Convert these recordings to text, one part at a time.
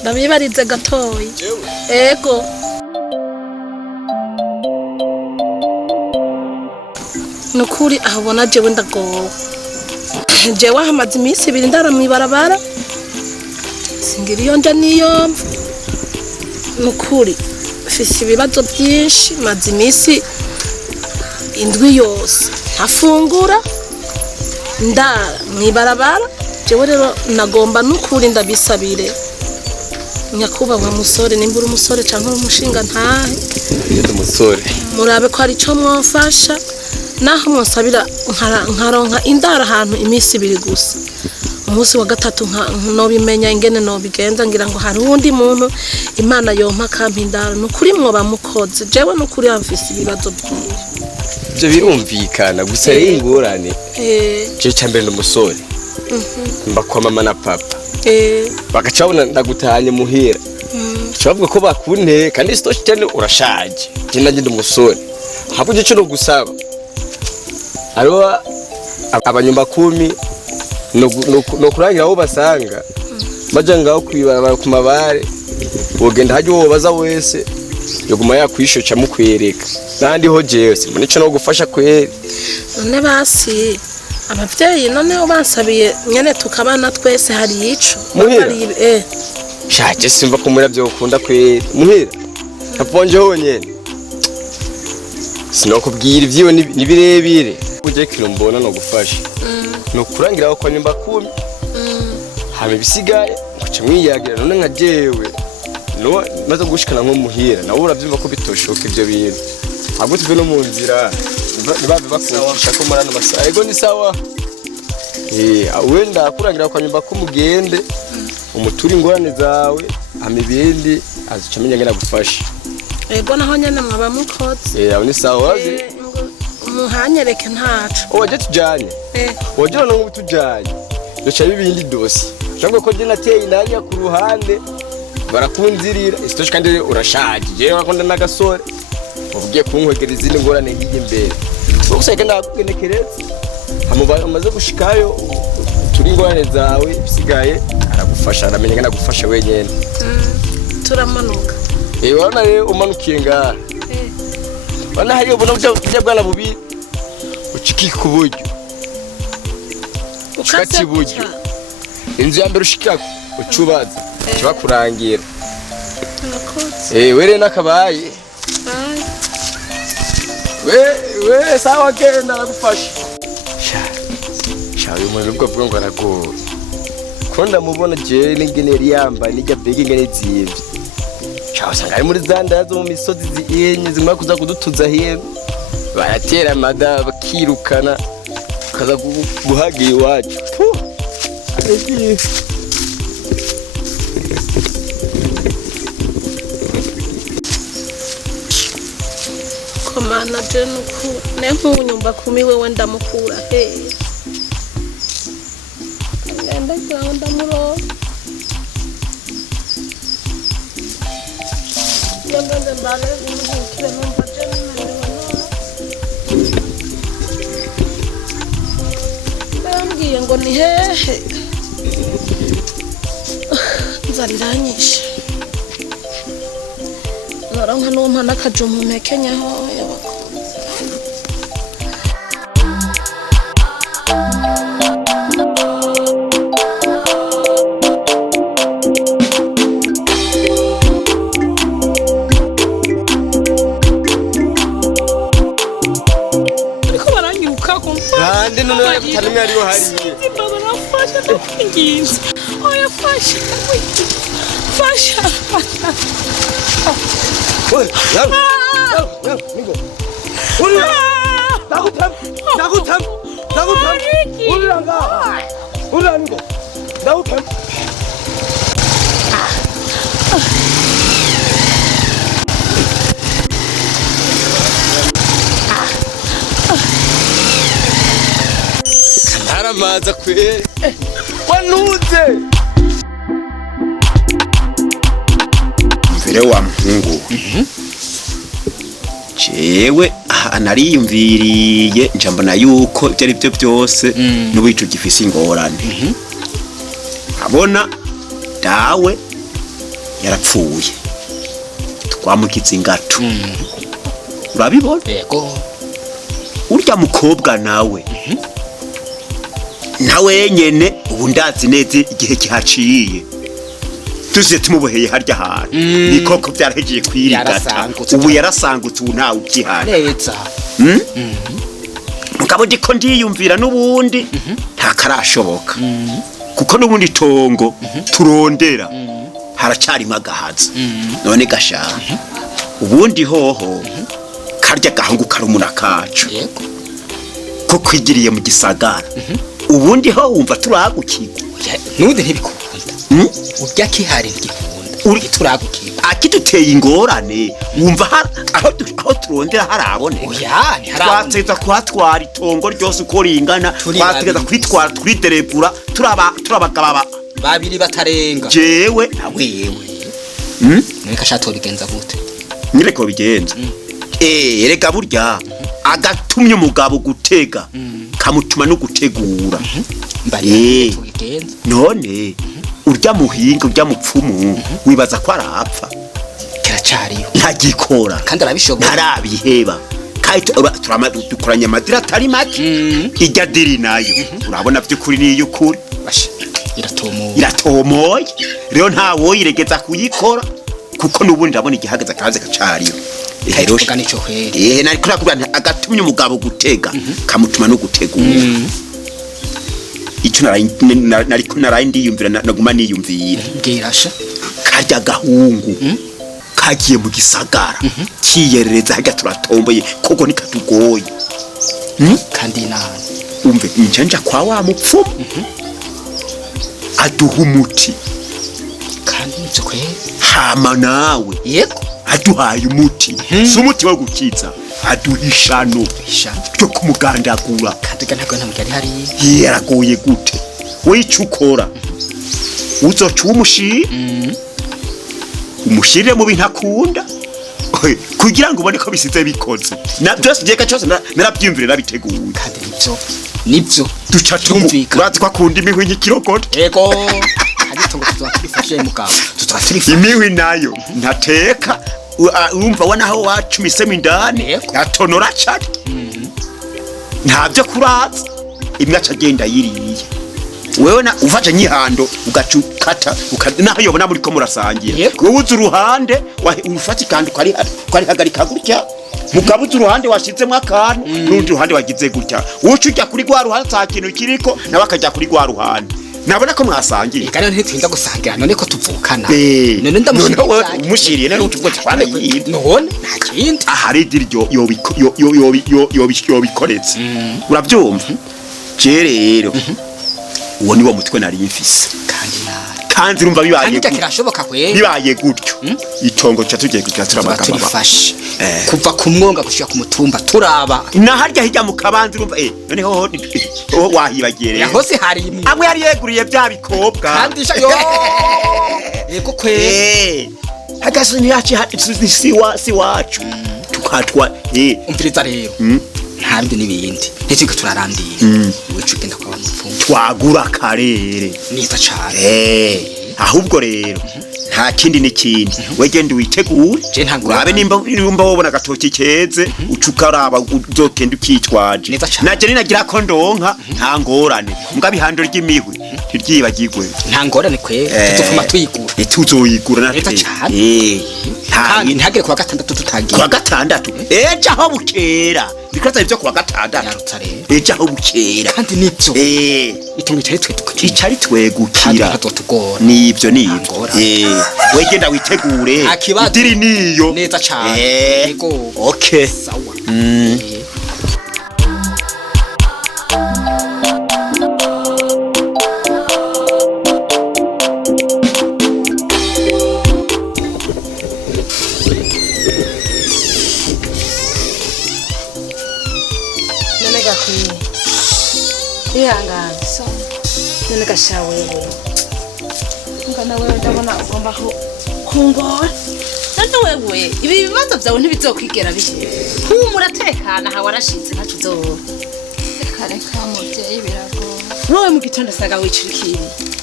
ndabibarize gatoyi ego nukuri ahabona jewe ndagowe jewe hamaze iminsi ibiri ndara mwibarabara singira iyo nja niyo nukuri fisi ibibazo byinshi maze iminsi indwi yose ntafungura ndara mwibarabara jewe rero nagomba nukuri ndabisabire nyakubahwa musore nimbura umusore canke umushinga ntahe umusore murabe ko ari cyo mwofasha naho mwosabira nkaronka indara ahantu iminsi ibiri gusa umunsi wa gatatu nobimenya ingene nobigenza ngira ngo hari undi muntu imana yompa kampindara nukuri mwoba mukoze jewe nukuri amfise ibibazo byinshi byo birumvikana gusa ingorane je cyambere n'umusore mbakwa mama na papa bakacabona ndagutanye muhira cyavuga ko bakunte kandi sitoshi cyane urashaje kinda ngende umusore habuje cyo no gusaba aro abanyumba 10 no kurangira aho basanga baja ngaho kwibara ku mabare wogenda haje wo baza wese yoguma yakwishoca mukwereka nandi ho jewe simone cyo no gufasha kweri none basi abavyeyi none basabiye nyene tukabana twese hari ico shaje simva ko muri byo ukunda kweri muhira aponje honyene sinokubwira ivyiwe nibirebire uje kiro mbona no gufasha no kurangira ko nyumba 10 hame bisigaye kuca mwiyagira none nka jewe no maze gushikana nko muhira nawe uravyumva ko bitoshoka ivyo bintu ahubwo tuve no mu nzira nibabe bakufasha ko marana masaha ego ni sawa wenda kurangira ko nyumba 10 mugende umuturi ingorane zawe amibindi azicamenya ngena gufasha ego naho nyene mwaba mukoze aho ni sawa muhanyereke ntaco oje tujanye oje no ngutujanye docha bibindi dosi cyangwa ko je nateye inanya ku ruhande barakunzirira isitoshi kandi urashaje je bakunda nagasore uvugiye kunkwegereza izindi ngorane ngiye imbere usanga ndakugenekereza hamubaye amaze gushikayo turi ingorane zawe bisigaye aragufasha aramenye ngana gufasha wenyene turamanuka wana rero umanukiye ngaha bana hari ubona ujya bwana bubiri ucikika uburyo ukati buryo inzu ya mbere ushikako ucubaza kiba kurangira were nakabaye we sawa genda nagufasha uyu muntu ubwo avuga ngo aragoye ko ndamubona je n'ingeneri yambaye n'ijya bege ingene zivye usanga ari muri zanda zo mu misozi zienye zimwe kuza kudutuza hebe baratera amada bakirukana kaza guhagira iwacu komana jenuku nenkunyumba kumi wewe ndamukura he ndamuro yamende mbale umukire numva jenu ndambwiye ngo ni hehe nzariranyishe noronka numpa n'akajumu mekenyaho Tanzania ariyo hari baba nafasha ndakwinginze oya fasha oya ningo uri nagutam uri ningo nagutam maza kweli wanuze mvere wa mpungu jewe nariyumviriye njambona yuko byari byo byose n'ubicu gifise ingorane abona dawe yarapfuye twamukitse ingato urabibona yego urya mukobwa nawe nawe nyene ubu ndazi neza igihe kihaciye tuze tumuboheye harya hantu nikoko byarahegeye kwirigata ubu yarasangutse ubu ntawe ukihana neza mugabo ndiko ndiyumvira n'ubundi ntakarashoboka kuko n'ubundi tongo turondera haracyarimo agahaza none gashaka ubundi hoho karya gahungu karumuna kacu yego ko kwigiriye mu gisagara ubundi ho wumva turagukirwa nude ntibikunda urya kihari ngikunda uri turagukirwa akiduteye ingorane wumva aho turondera harabone oya ni harabone twateza kuhatwara itongo ryose uko ringana twategeza kwitwara turiderevura turabagaba babiri batarenga jewe na wewe neka shato bigenza gute nireko bigenza erega burya agatumye umugabo gutega kamutuma no gutegura mbari tubigenza none urya muhinga urya mupfumu wibaza ko arapfa kiracariyo ntagikora kandi arabishobora ntarabiheba kaito dukoranye amadira atari make ijya diri nayo urabona by'ukuri niyo ukuri iratomoye rero ntawo yiregeza kuyikora kuko nubundi ndabona igihagaze akaze kacariyo Heroshi nico kweli nari kurakubwira agatumye umugabo gutega kamutuma no gutegura icyo nari ndiyumvira naguma niyumvira ngirasha karya gahungu kagiye mu gisagara kiyerereza hajya turatomboye koko nikatugoye kandi nani umve injanja kwa wa mupfumu aduha umuti kandi nico kweli hama nawe yego aduhaye umuti si umuti wo gukiza aduhishano cyo kumugandagura kandi ntabwo ntamugari hari yaragoye gute wica ukora uzoca umushire mu bintu akunda kugira ngo ubone ko bisize bikoze na byose byeka cyose narabyimvire nabiteguye kandi nibyo duca tumvikana urazi ko akunda imihwi nk'ikirogoto yego ariko ngo tuzafashe mugabo imihwi nayo ntateka urumva wanaho wacumisemo indani atonora cyane ntabyo kuraza imwe acagenda yiriye wewe na uvaje nyihando ugacukata naho yobona muri ko murasangira wowe uzi uruhande ufata kandi kwari hagarika gutya mukabuza uruhande washizemo akantu n'undi ruhande wagize gutya ucujya kuri gwa ruhande sa kintu kiriko nawe akajya kuri gwa ruhande nabona ko mwasangiye kandi ntitwinda gusangira none ko tuvukana none ndamushiriye none utuvuga twana yindi none nta kindi ahari diryo yobikoretse urabyumva je rero uwo niwo mutwe nari mfise kandi urumva bibaye kirashoboka kwe bibaye gutyo itongo cyo tugiye kugiratura amagamba bafashe kuva ku mwonga gushika ku mutumba turaba na harya hirya mu kabanzi urumva none ho wahibagereye hose hari imwe amwe yari yeguriye bya bikobwa kandi yo yego kwe hagasuni yacu si wacu tukatwa umviriza rero ntabindi nibindi ntitiko turarandira wicu genda kwa mupfumu twagura karere nita cyane ahubwo rero nta kindi n'ikindi wegende witegure urabe nimba wobona gatoki keze ucukaraba uzokenda ukitwaje naje ninagira ko ndonka nta ngorane mbwa bihando ry'imihwi ntiryibagirwe nta ngorane kwe tutufuma tuyigura tuzoyigura nita cyane kandi ntagere kwa gatandatu tutagiye kwa gatandatu ejo aho bukera bikaza ibyo kwa gatandatu ejo aho bukera kandi nibyo itungo cyari twegukira nibyo wegenda witegure idiri niyo neza cyane yego okay sawa kwihangana none gashawewe ngana wewe ndabona ugomba kungora none wewe ibi bibazo byawe ntibizokwigera bihe muratekana ha warashitse ntacu zo kareka muvyeyi birago wowe mu gitondo saga wicurikiriye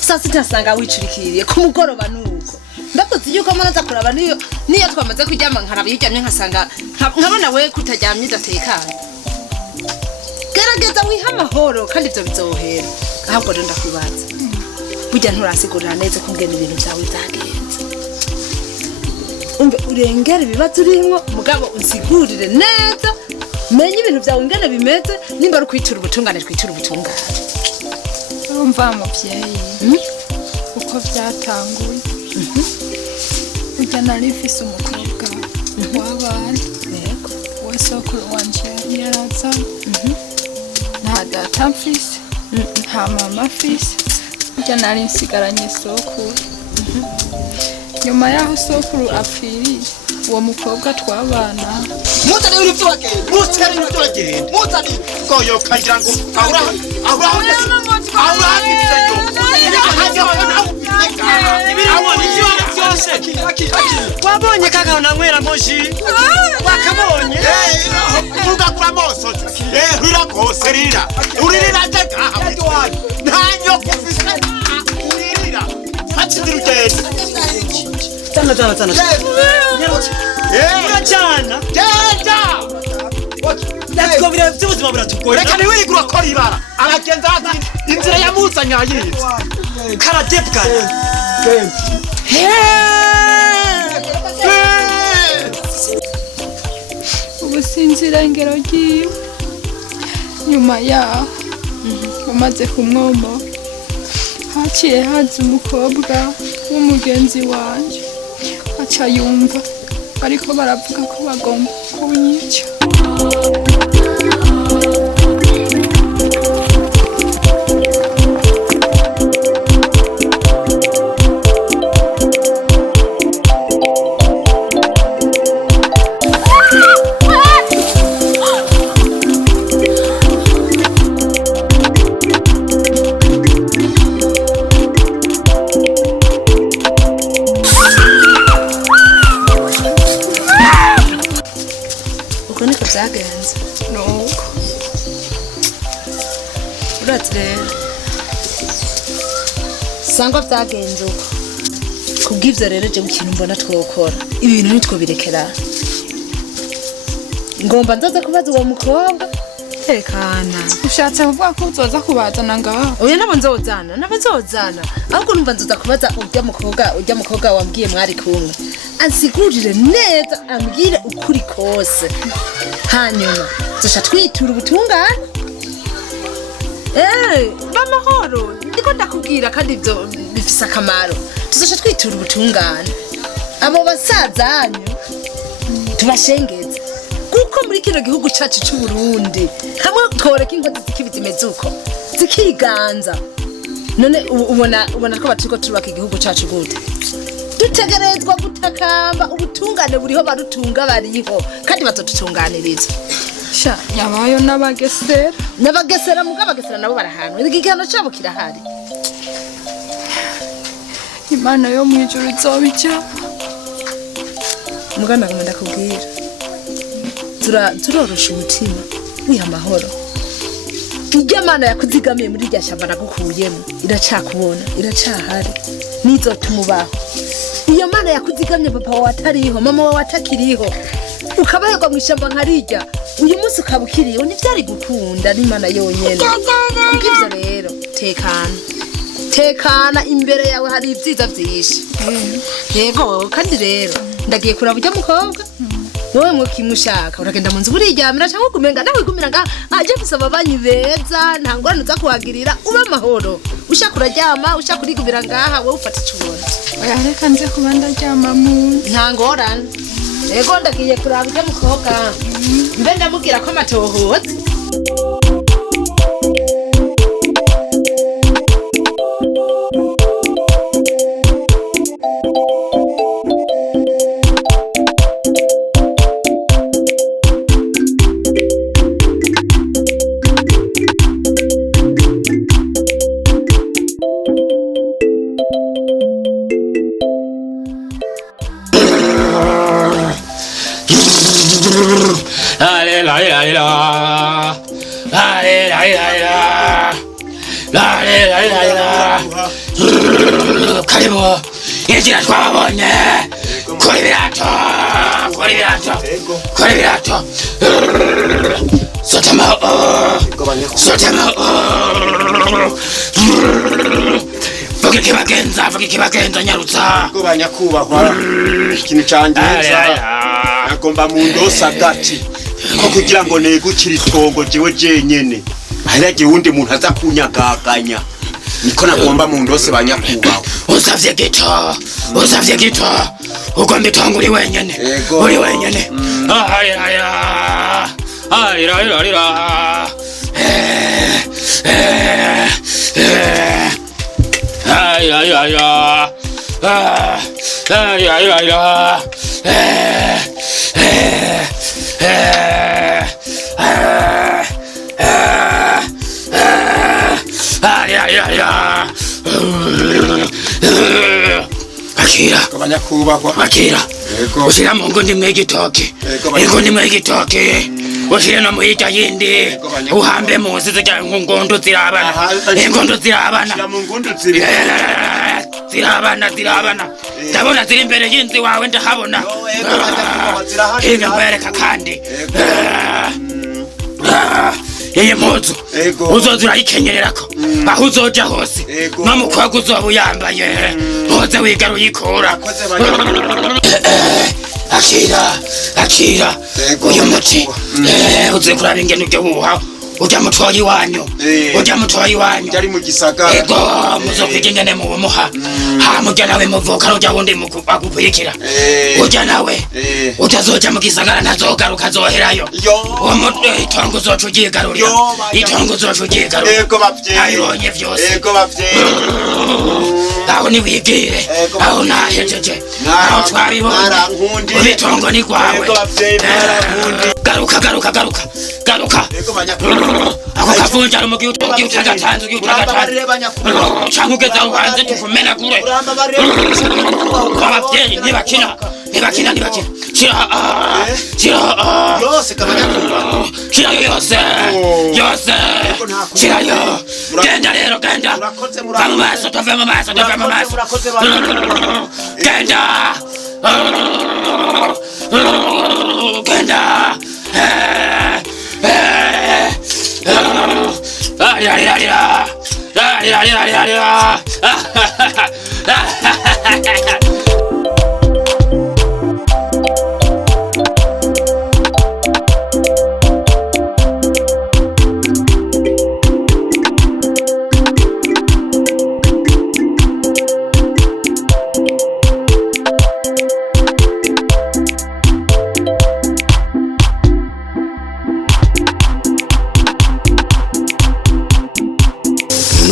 saa sita sanga wicurikiriye ku mugoroba nuko ndakoze yuko manaza kuraba niyo twamaze kuryama nkaraba yiryamye nkasanga nkabona wewe kutaryamye udatekana gerageza wiha amahoro kandi ibyo bizohera ahubwo rero ndakwibaza burya nturasigurira neza ko ngene ibintu byawe byagenze umve urengera ibibazo urimo mugabo unsigurire neza menye ibintu byawe ngene bimeze nimba ari kwitura ubutungane urumva muvyeyi uko byatanguye burya nari mfise umukobwa w'abana yego wasokuru wanje yaraza nta data mfise nta mama mfise burya nari nsigaranye sokuru nyuma yaho sokuru apfiriye uwo mukobwa twabana mutane urivyo bagenda mutane koyo kagira ngo wabonye kaka nanywera moji wakabonye ugakura moso rira kose rira uririra teka ntanyo kufisa uririra hatindira ugenda tana urajana genda natwo bira by'ubuzima buratugoye reka ni wigura ko ibara aragenza ati inzira yamuzanya yize karadebwa ubusinzira ingero giwe nyuma yaho umaze kumwomo haciye haza umukobwa w'umugenzi wanje aca yumva bariko baravuga ko bagomba kunyica byagenze nuko uratse rero sangwa byagenze uko kubw'ivyo rero je ikintu mbona twokora ibi bintu nitwo birekera ngomba nzoza kubaza uwo mukobwa tekana ushatse kuvuga ko uzoza kubazana ngaho oya nabo nzozana ahubwo numva nzoza kubaza urya mukobwa wambwiye mwari kumwe ansigurire neza ambwire ukuri kose hanyuma zosha twitura ubutungane bamahoro ndiko ndakubwira kandi ivyo bifise akamaro tuzosha twitura ubutungane abo basazanyu tubashengeze kuko muri kino gihugu cacu c'u Burundi hamwe tworeka inkozi zikibizimeze uko zikiganza none ubona ko baturiko turubaka igihugu cacu gute dutegerezwa gutakamba ubutungane buriho barutunga bariho kandi batodutunganiriza sha yabayo n'abagesera mugabo abagesera nabo barahanwa igihano cabo kirahari Imana yo mwijuru izobica mugana ngomba kubwira turorosha umutima wiha amahoro ujya Mana yakuzigamiye muri rya shamba nagukuyemo iracakubona iracahari nizotumubaho iyo Mana yakuzigamye papa wawe atariho mama wawe atakiriho ukabayegwa mu ishamba nkarijya uyu munsi ukabukiriye ntivyari gukunda n'Imana yonyene kubw'ivyo rero tekana imbere yawe hari ibyiza byinshi yego kandi rero ndagiye kuraba ujya mukobwa wowe mukimushaka uragenda mu nzu buriryamira cyangwa kumenga nawe gumira nga aje gusaba banyi beza nta ngorane uza kuhagirira ube amahoro ushaka uraryama ushaka kurigumira ngaha wowe ufata icubona oya reka nze kuba ndaryama mu nta ngorane yego ndagiye kuraba ujya mukobwa mbe ndamubwira ko amatohoza karibu inzira twabonye kuri birato sotama vuga ikibagenza nyarutsa ko banyakubahwa ikintu cangenza nagomba mu ndosa gati ko kugira ngo negukire itongo jewe jenyene haragiye wundi muntu aza kunyagaganya niko nagomba mu ndose banyakubahwa usavye gito ugomba itongo uri wenyene Akira ushira mu ngondi mw'igitoki ushire no muhita yindi uhambe muzi zijya ngondo zirabana ndabona ziri imbere y'inzi wawe ndahabona hinga mbereka kandi yeye mpuzu uzoza urayikenyererako aho uzoja hose n'umukobwa uzoba uyambaye ntuze wigara uyikura akira uyu muti uze kuraba ingene ujya wuha ujya mutoyi wanyu ari mu gisagara ego muzokwiga ingene muwumuha hamujya nawe muvuka ujya wundi mukupuyikira ujya nawe utazoja mu gisagara ntazogaruka azoherayo uwo muti itongo uzoca ugigarurira ego bavyeyi ayibonye vyose ego bavyeyi aho niwigire aho nahejeje aho twabibona ubitongo ni kwawe ego bavyeyi garuka ako kavunja ari umugi utagatanze canke ugeze aho hanze tukumenagure abavyeyi ntibakina shira yose kabanyakubahwa shirayo yose yose shirayo genda rero genda va mu maso tove mu maso genda genda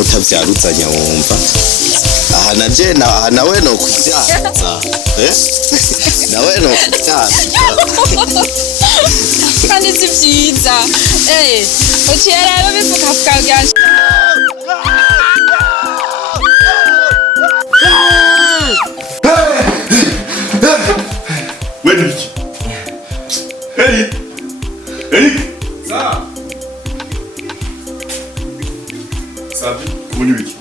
utavyaruzanya wumva aha naje nawe no kuvyaza nawe no kuvyaza kandi si vyiza uciye rero bifukafuka byanje Weniki Eric Sa Sabi kubona ibiki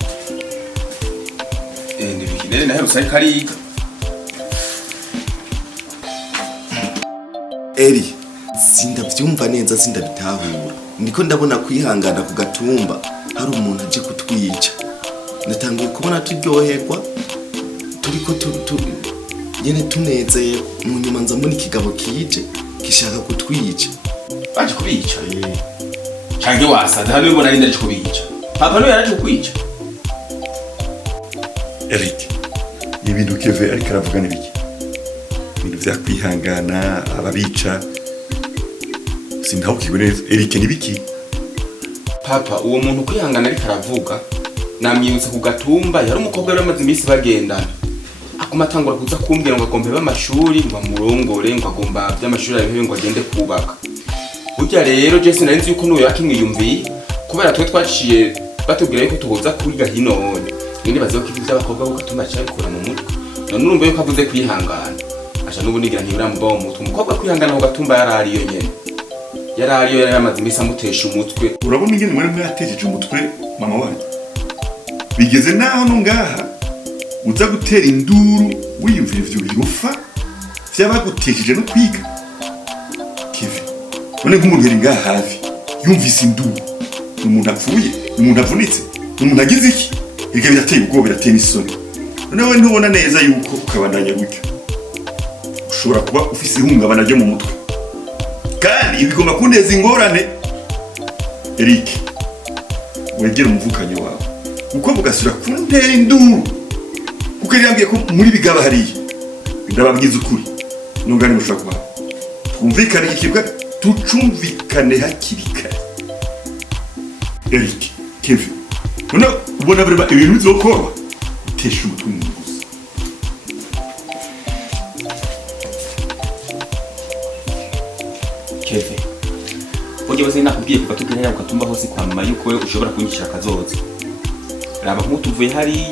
ndibiki nene naherutse kariga Eri sindavyumva neza sindabitahura ndiko ndabona kwihangana ku gatumba hari umuntu aje kutwica natangiye kubona turyoherwa turiko nyene tunezeye mu nyuma nza mbona ikigabo kije gishaka kutwica baje kubica canke wasaza hano ubona ari kubica papa no yaraje kukwica Eric ibintu Keve ariko aravuga n'ibiki ibintu vya kwihangana ababica sindahukirwe neza Eric n'ibiki papa uwo muntu kwihangana ariko aravuga namyibutse ku gatumba yari umukobwa yari amaze iminsi bagendana akuma atangura kuza kumbwira ngo agombe b'amashuri ngo amurongore ngo agomba by'amashuri arebe ngo agende kubaka burya rero Jesse nari nzi yuko n'uwo yakimwiyumviye kubera twe twaciye batubwira yuko tuhoza kwiga hino none ninde bazeho ko iby'abakobwa bo gatumba cyabikura mu mutwe none urumva yuko avuze kwihangana acha n'ubu nigira ntibura mu bawo mutwe umukobwa kwihangana ho gatumba yarariyo nyene yarariyo yari amaze iminsi amutesha umutwe urabona ingene mwari mwatejeje umutwe mama wanyu bigeze naho nungaha uza gutera induru wiyumvira ivyo birufa vyabagutesheje no kwiga Kevin none nk'umuntu yari ngaha hafi yumvise induru umuntu apfuye umuntu avunitse umuntu agize iki ibyo birateye ubwoba birateye isoni none we ntubona neza yuko ukabandanya gutyo ushobora kuba ufise ihungabana ryo mu mutwe kandi ibigomba kundeza ingorane Eric wegera umuvukanyi wawe uko bugasura kuntera induru kuko yambwiye ko muri bigaba hariya ndababwiza ukuri nungane mushaka kuba twumvikane ikibwa tucumvikane hakiri kare Eric Kevin none ubona bari ibintu bizokora utesha umutwe mu gusa Kevin Oje waze nakubwiye kuva tugenda ya ukatumba hose kwa mama yuko we ushobora kunyishira kazoza raba nk'utuvuye hari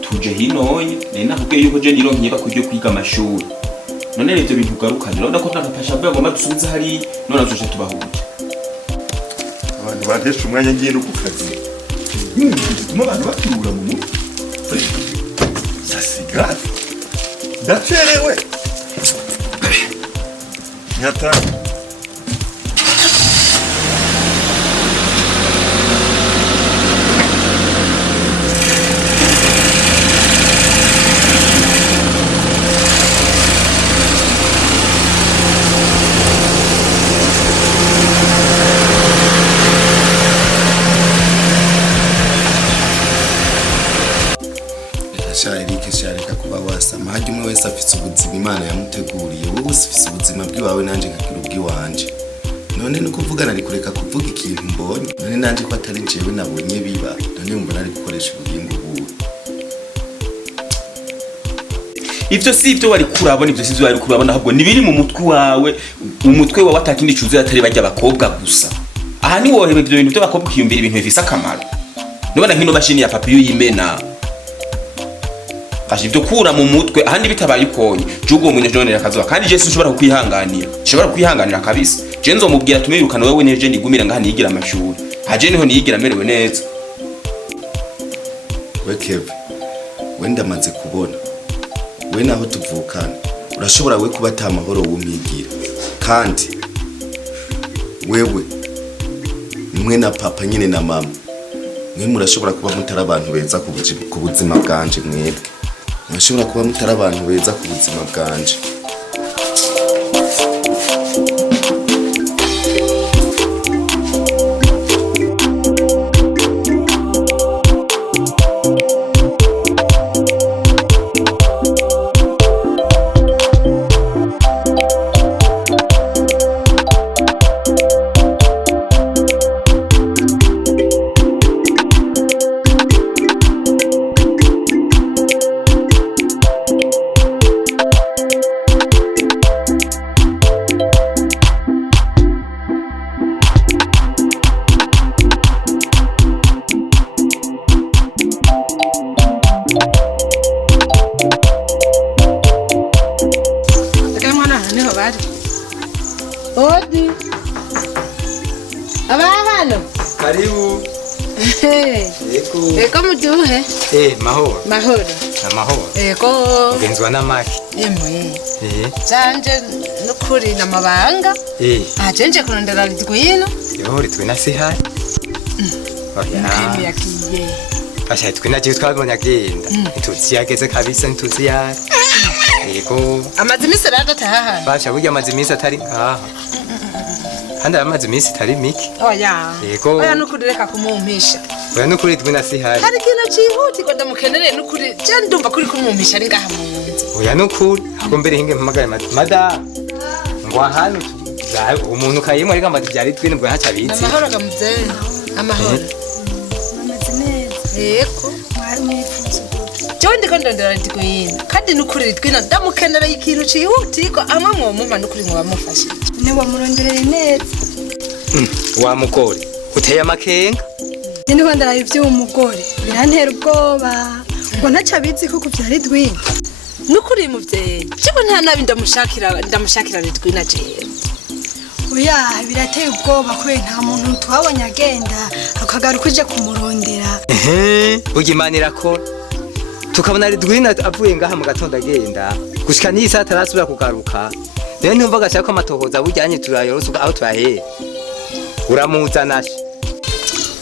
tuje hinoye nari nakubwiye yuko je nironkiye bakujye kwiga amashuri none rero ibyo bintu garukanye urabona ko ntabafasha bwa gomba dusubiza hari none azoje tubahuje abantu batesha umwanya ngiye no kukazi bituma abantu baturura mu mutwe sasiga ndacerewe nyata Sharika kuba wasama hajya umwe wese afite ubuzima Imana yamuteguriye wowe ufite ubuzima bw'iwawe nanje nkagira ubw'iwanje none nuko uvugana ari kureka kuvuga ikintu mbonye none nanje ko atari jewe nabonye biba none mbona ari gukoresha ubugingo buwe ivyo si ivyo wari kurabona ivyo si wari kurabona ahubwo nibiri mu mutwe wawe umutwe wawe atakindi cuzuye atari bajya abakobwa gusa aha ni wohebe ivyo bintu by'abakobwa ukiyumvira ibintu bifise akamaro nubona nkino mashini ya papiyo yimena kaje ibyo kura mu mutwe ahandi bitabaye ukonye jugo mu none rakazoba kandi je sinshobora kukwihanganira nshobora kwihanganira kabisa je nzomubwira tumwirukana wewe neje ndigumira ngaha niyigira amashuri haje niho niyigira merewe neza Kevin wenda maze kubona we naho tuvukana urashobora we kuba atamahoro wumpigira kandi wewe nimwe na papa nyine na mama mwe murashobora kuba mutari abantu beza ku buzima bwanje mwebwe murashobora kuba mutari abantu beza ku buzima bwanje Odi. Abahano. Karibu. Eko muduhe. Mahoro. Mahoro. Amahoro. Eko. Ugenzwa n'amaki. Yemwe. Zanje nukuri namabanga. Ajenje kurondera ritwino. Yo ritwina sihari. Nkemi yakiye. Asha twina je twabonye agenda. Ntutsi yageze kabisa ntutsi yari. Eko. Amazimisi radataha. Basha burya amazimisi atari ngaha. Handa amazimisi tari miki. Oya. Eko. Oya nukuri reka kumumpisha. Oya nukuri twina sihari. Hari kintu cihuti ko ndamukenere nukuri. Je ndumva kuri kumumpisha ari ngaha mu nzu. Oya nukuri. Ako mbere hinge mpamagara mada. Ngo hano umuntu kayimwe ari gamba byari twine bwo haca bizi. Amahoro gamuzee. Amahoro. Eko. Mwari mwifuza. Cyo ndiko ndondera ritwina. Kandi nukuri ritwina ndamukenera ikintu cihuti ko amwe mwomuma nukuri mwamufasha. Ne wamuronderera neza. Wa mugore uteye amakenga. Nini wandara ivy'umugore birantera ubwoba. Ngo ntaca bizi ko kuvyara ritwina. Nukuri muvyeyi. Cyo nta nabi ndamushakira ritwina je. Oya birateye ubwoba kubera nta muntu twabonye agenda akagaruka uje kumurondera. Ugimanira ko tukabona ridwina avuye ngaha mu gatondo agenda gushika ni saa 3 asubira kugaruka. Rero ntumva gashaka ko amatohoza bujyanye turayorusuka aho twahe. Uramuzanashe.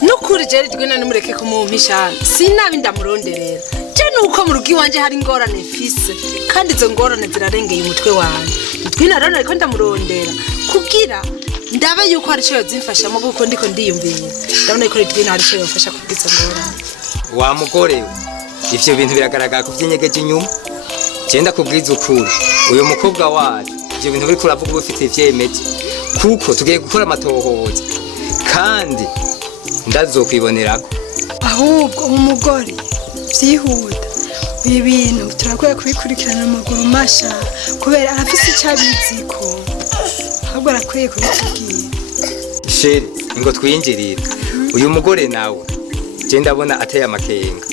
Nukuri je ridwina nimureke kumumpisha. Sinabi ndamuronderera. Je nuko mu rugi wanje hari ngorane fise kandi izo ngorane zirarengeye umutwe wanje. Ridwina rero ariko ndamurondera kugira ndabe yuko hari cyo yozimfasha mu guko ndiko ndiyumviye. Ndabona ko ridwina hari cyo yofasha kugiza ngorane. Wa mugore ivyo bintu biragaragara ku vyenyegeje inyuma. Genda kubwiza ukuri uyo mukobwa wacu ivyo bintu biri kuravuga ufite ivyemeje kuko tugiye gukora amatohoza kandi ndazokwibonerako. Ahubwo umugore vyihuta ibi bintu turakwiye kubikurikirana amaguru masha kubera arafise icabiziko ahubwo arakwiye kubitubwira. Sheri ngo twinjirire uyu mugore nawe je ndabona ateye amakenga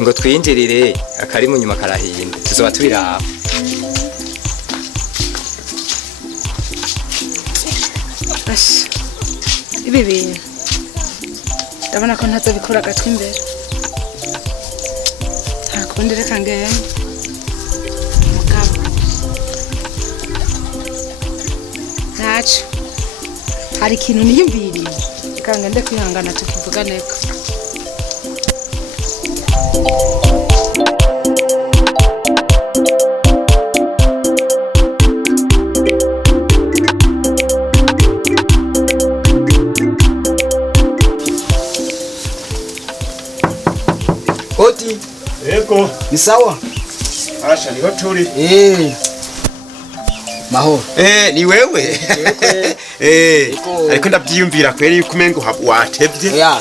ngo twinjirire akari mu nyuma karahinda tuzoba turiraho. Ibi bintu ndabona ko ntazo bikora gatwe imbere. Nta kundi reka ngene mugabo ntaco hari ikintu niyumviriye reka ngende kwihangana tukivuganeko. Oti. Eko. Ni sawa? Asha niko turi. Mahoro. Ni wewe. Ariko ndabyiyumvira kweri yuko umengo watevye. Ya.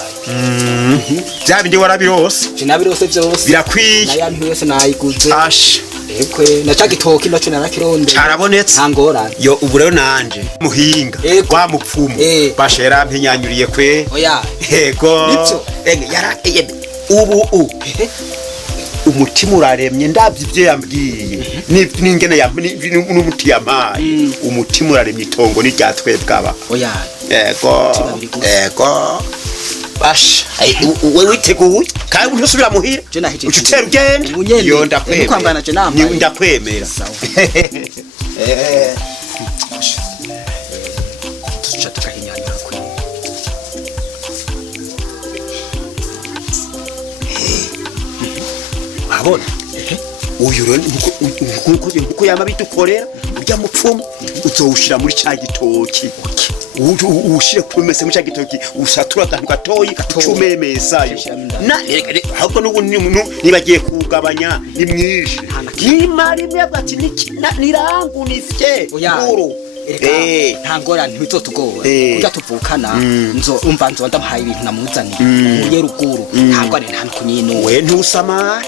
Bya bindi warabirose. Sinabirose byose. Birakwiye. Nayantu yose nayiguze. Asha. Ekwe nacagitoki naco narakironde. Carabonetse. Ntangorane. Yo ubu rero nanje muhinga wa mupfumu. Bashera mpinyanyuriye kwe. Oya. Ego. Nitso. Yarakeye ubu umutima uraremye ndabye ibyo yambwiye n'ingene n'umuti yamaye umutima uraremye itongo ni rya twebwe aba oya ego basha wewe witeguye kandi ntusubira muhira ucutera ugenda yo ndakwemera abona uyu rero nkuko yama bidukorera urya mupfumu uzowushira muri cya gitoki ushire kumese mu cya gitoki usatura akantu gatoyi ucumemesayo ahubwo n'ubu nibagiye kugabanya ni mwinshi nimara imwe bwati nirangunifye uru ntangora ntibizotugora kurya tuvukana umva ndamuhaye ibintu namuzaniye uye ruguru ntabwo ari nta kunyinuwe we ntusamara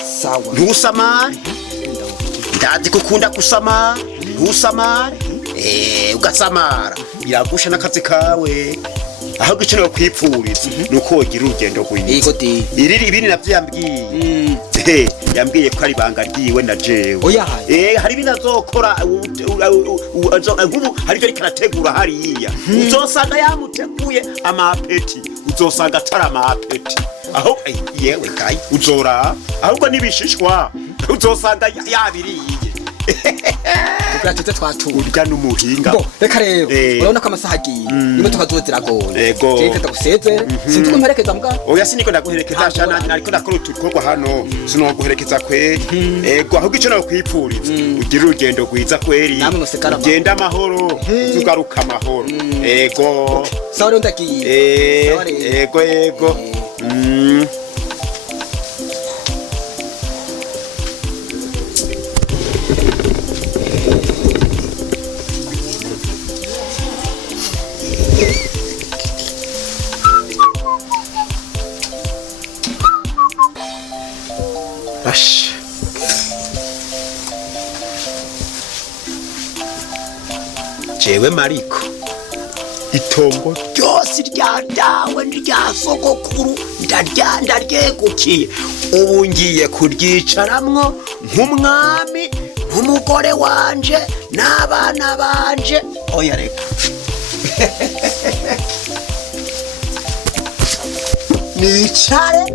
ndazi gukunda gusamara ntusamara ugasamara biragusha n'akazi kawe aho gicino kwipfuriza nuko wogira urugendo rwiza iriri ibindi navyo yambwiye ko ari banga ryiwe na jewe hari ibindi azokora hari byo karategura hariya uzosanga yamuteguye amapeti uzosanga atari amapeti aho yewe kai uzora ahubwo nibishishwa uzosanga yabiriye kugira tute urya n'umuhinga reka rero urabona ko amasaha agiye niba tukazoziragoye reka ndagusezere sinzi ko mperekeza mbwa oya siniko ndaguherekeza shana ariko ndakora utukorwa hano sinoguherekeza kweri ego ahubwo icyo nakwipfuriza ugira urugendo rwiza kweri ugenda amahoro ugaruka amahoro ego sawa rero ndagiye ego jewe mariko itongo ryose ryandawe rya sogokuru ndaryegukiye ubu ngiye kuryicaramwo nk'umwami n'umugore wanje n'abana banje oya reka nicare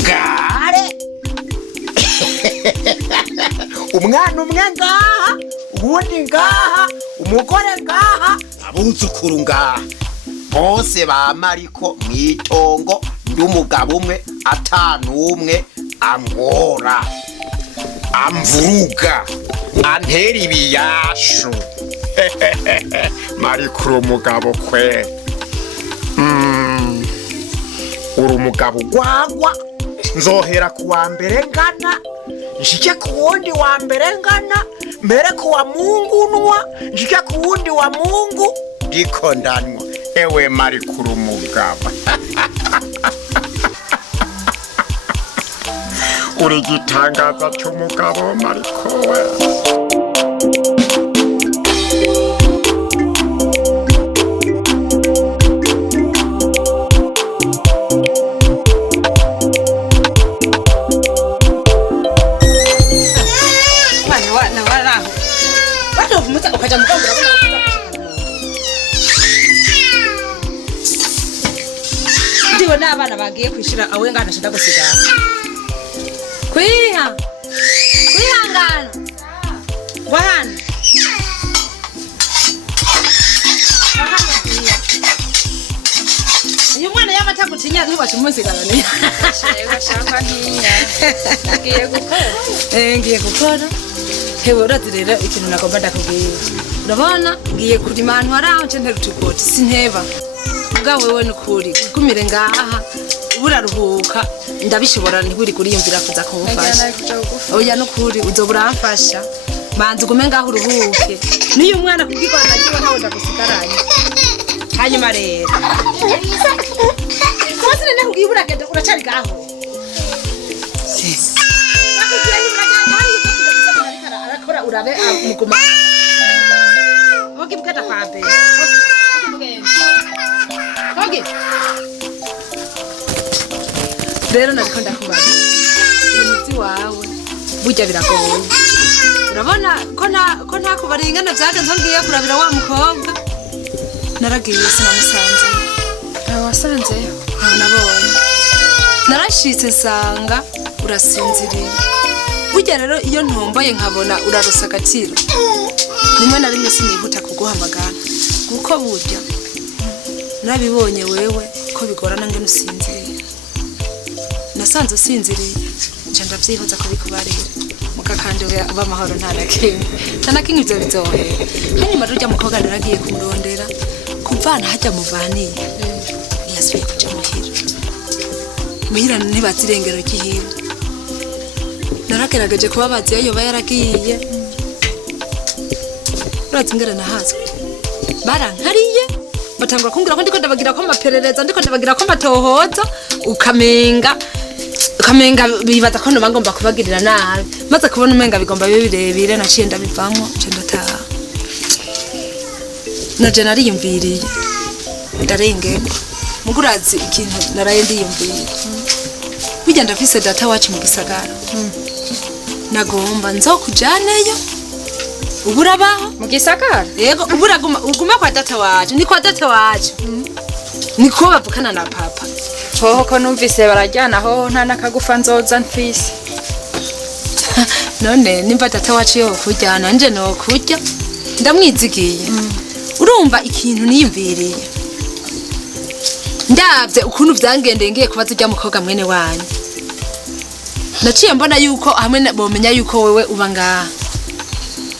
ngare umwana umwe ngaha ubundi ngaha umugore ngaha abuzukuru ngaha bose bamariko mwitongo ndumugabo umwe atanumwe angora amvuruga antera ibiyashu mariko umugabo kwe uri umugabo gwagwa nzohera kuwa mbere ngana njike kuwundi wa mbere ngana mbere kuwa Mungu nwa njike kuwundi wa Mungu ndiko ndanwa ewe marikuru umugabo uri gitangaza cy'umugabo mariko we ndiwe n'abana bagiye kwishira awe ngana shida gusigara kwihangana wahana uyu mwana yamata gutinya ntubashe umunsigara ni shaka ntinya ngiye gukora hewe urazi rero ikintu nagomba ndakubwira urabona ngiye kurima ahantu hari aho nce nterutugoti sinteba ubwa wewe nukuri gumire ngaha buraruhuka ndabishobora ntiburi kuriyumvira kuza kumufasha oya nukuri uzobura amfasha manzi gume ngaho uruhuke niyo umwana kubwikora nagiwe ntawe ndagusigaranye hanyuma rero kose nene kugibura genda uracari gaho arakora urabe muguma ogi bukata kwabe ogi rero nariko ndakubaza ibintu by'iwawe burya biragoye urabona ko nta kubaringana byagenze ngiye kurabira wa mukobwa naragiye sinamusanze wasanzeyo nabonye narashitse nsanga urasinziriye burya rero iyo ntomboye nkabona urarusa agaciro rimwe na rimwe sinihuta kuguhamagara kuko burya nabibonye wewe ko bigorana ngene usinziriye nasanze usinziriye nje ndavyihoza ko bikubarira mukakandi uba amahoro ntanakimwe ivyo bizohera hanyuma rurya mukobwa naragiye kumurondera kuvana hajya muvaniye yasubiye kuja muhira ntibazi irengero ry'ihiwe naragerageje kubabaza iyo yoba yaragiye urazi ingana nahazwe barankariye batangura kumbwira ko ndiko ndabagira ko amaperereza ndiko ndabagira ko amatohoza ukamenga bibaza ko noma ngomba kubagirira nabi maze kubona umenga bigomba bibe birebire naciye ndabivamo nce ndataha naje nariyumviriye ndarengerwa mugurazi ikintu naraye ndiyumviriye bijya ndafise data wacu mu gisagara nagomba nzokujaneyo uburabaho mu gisagara yego uguma kwa data wacu ni kwa data wacu niko bavukana na papa hoho ko numvise barajyanaho nta nakagufa nzoza mfise none nimba data wacu yo kujyana nje no kujya ndamwizigiye urumva ikintu niyumviriye ndavye ukuntu vyangendeye ngiye kubaza ujya mukobwa mwene wanyu naciye mbona yuko hamwe bomenya yuko wewe uba ngaha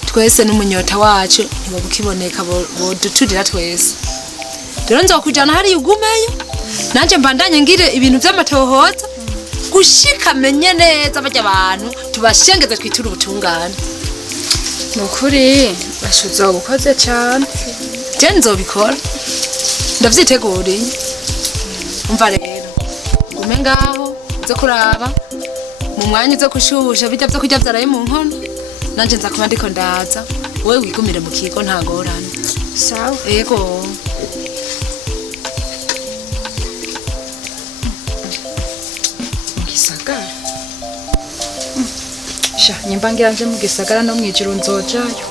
twese n'umunyota wacu ntibabukiboneka boduturira twese rero nzokujana hari ugumeyo nanje mbandanye ngire ibintu vy'amatohoza gushika menye neza barya abantu tubashengeze twitura ubutungane nukuri bashuzo ukoze cyane je nzobikora ndavyiteguriye umva rero gume ngaho zo kuraba mu mwanya zo kushusha bijya byo kujya vyaraye mu nkono nanje nza kuba ndiko ndaza wowe wigumire mu kigo ntagorana sawa yego gisagara sha nyimba ngira nje mu gisagara no mwijuru nzojayo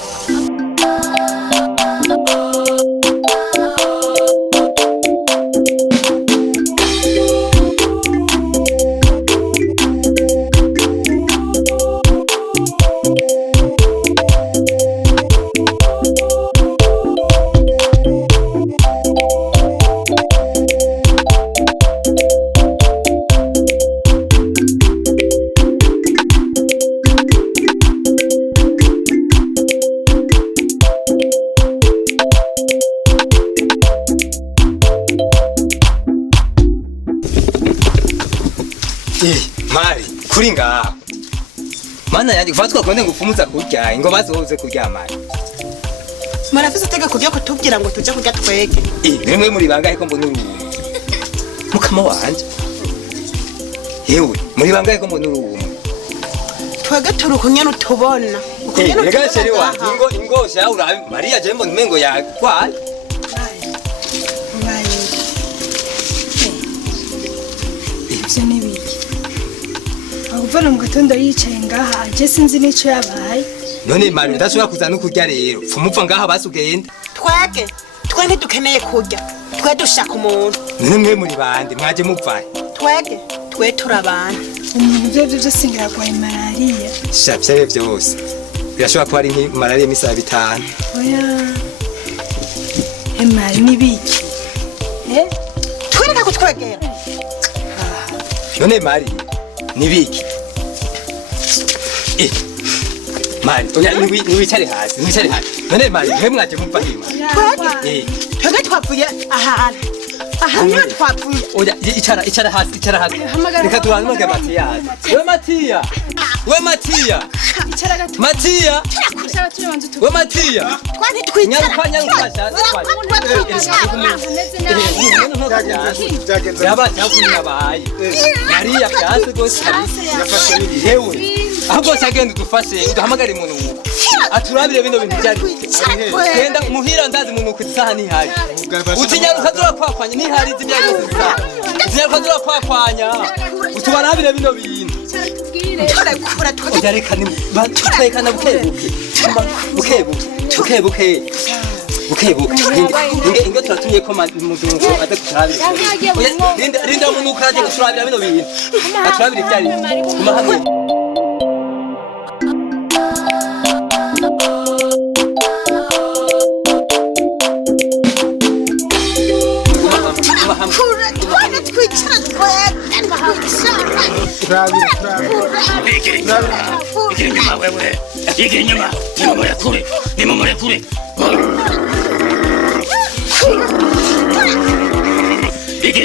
Mari, kuri ngaha. Mana yanjye kufatwa kwende ngufumuza kurya, ngo bazoze kurya mari. Marafise tegeko ryo kutubwira ngo tuje kurya twege. Nemwe muri bangahe ko mbona uruhu. Mukama wanje. Yewe, muri bangahe ko mbona uruhu. Twege turukunyana utubona. Rega sheri wa, ingo sha urabe Maria je mbona mengo ya kwali. Ivyo ni biki? Ahuvana mu gatondo yicaye ngaha aje sinzi n'ico yabaye. None mari udashobora kuza no kurya rero. Fumupfa ngaha basugenda. Twege, twe ntidukeneye kurya. Twe dushaka umuntu. None mwe muri bande mwaje mupfaye. Twege, twe turabana. Umuntu byo byose ngiragwaye malaria. Shavye byose. Birashobora kuba ari malaria misaba bitanu. Oya. Mari ni biki? Twereka kutwegera. None mari nibiki mari oya niwicare hasi none mari mwe mwaje mumva hima twege twavuye ahantu ahantu twavuye oya icara hasi reka tubanze Matiya we Matiya twani twicara yaba cyakunyabaye Maria byase gose yewe ahubwo cyagenda dufashe uduhamagare umuntu aturabire bino bintu byari genda muhira ndazi umuntu ku isahani hari utinyaruka dura kwakwanya ni hari zimya yose utinyaruka dura kwakwanya utubarabire bino bintu turekura ujarekana turekana bukebuke inge turatumye ko mudungu aza kuturabira rinda umuntu ukaje kuturabira bino bintu aturabira ibyari kuma hamwe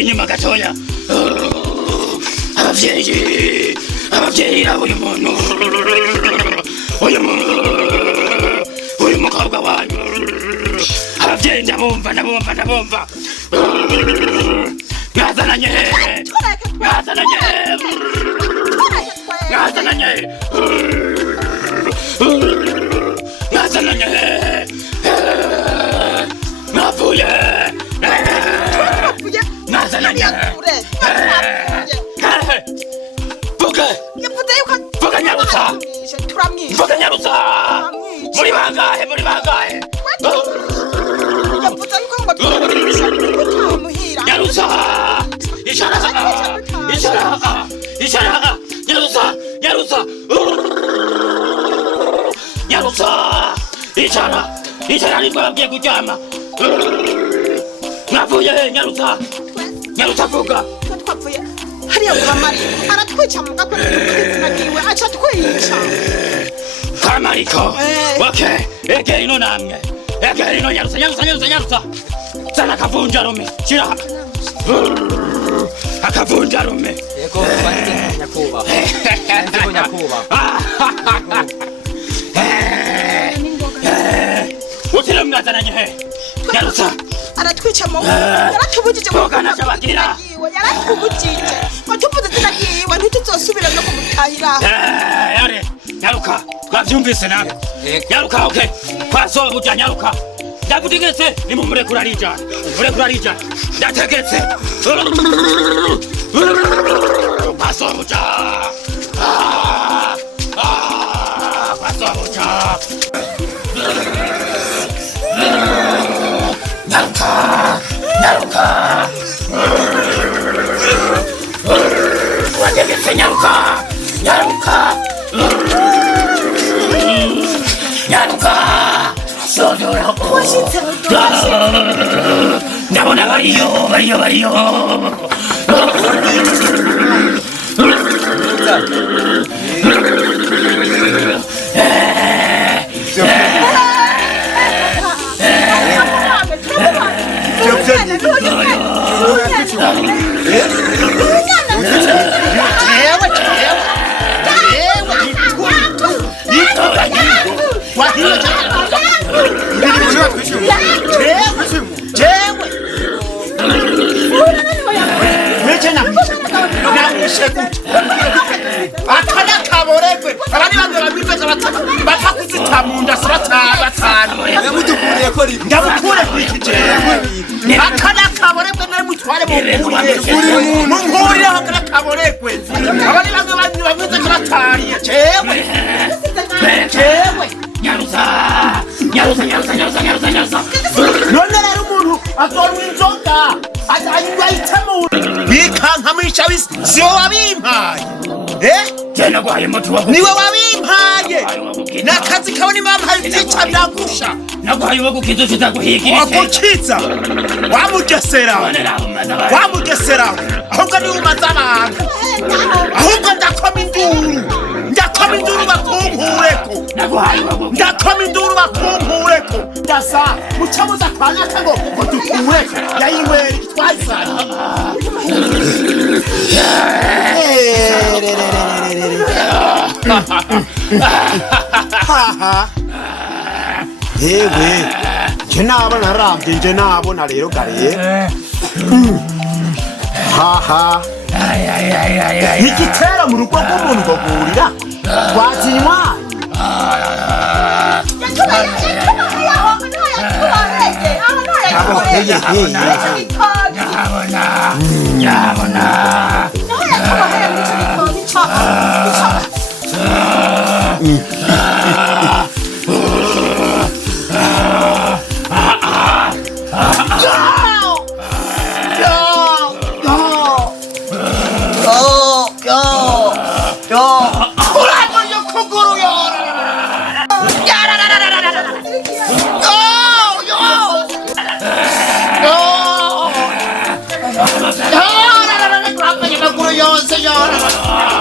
inyuma gatoya abavyeyi abo uyu muntu uyu mukobwa wanyu abavyeyi ndabumva mwazananye mwavuye Vuga nyarusa muri bangahe nyarusa ishara ishara ni twabwiye kuryama mwavuye nyarusa vuga hariya Kamari aratwica mu gakora tukizimagiwe aca twica Kamariko okay egera ino namwe egera ino nyarusa sana kavunjarume shira akavunjarume yego nyakuba utira mwazananye nyarusa aratwica mu yaratubujije mu kana cyabagira yaratubujije watuvuze tunagiwe ntituzosubira no kumutahira yare nyaruka twavyumvise nawe nyaruka okay kwasobuja nyaruka ndagutegetse ni mumurekura arijana ndategetse kwasobuja kwasobuja nyaruka wategetse nyaruka sodora ndabona bariyo akana kaboregwe abandi bantu babifeza batakuzita mu nda batanu ndabukure kwikije akana kaboregwe nari mutware mu nkuri akana kaboregwe abandi bantu babifeza batariye jewe nyarusa none rero umuntu atorwa inzoga atanywa itemu bikanka mwisha bisi sio wabimpaye jena gwaye mutu wagu niwe wabimpaye nakazi kabone impamvu byica byagusha nagwaye wo gukiza kitaguhigira wakukiza wamugesera ahubwo ni umaza abantu ahubwo ndakoma induru bakumkureko ndasa mucamuza kwanyaka ngo dukureko yayinywera twazana yewe nje nabona rambye nje nabona rero gariye haha igitera mu rugo rw'umuntu bagurira wazinywa yo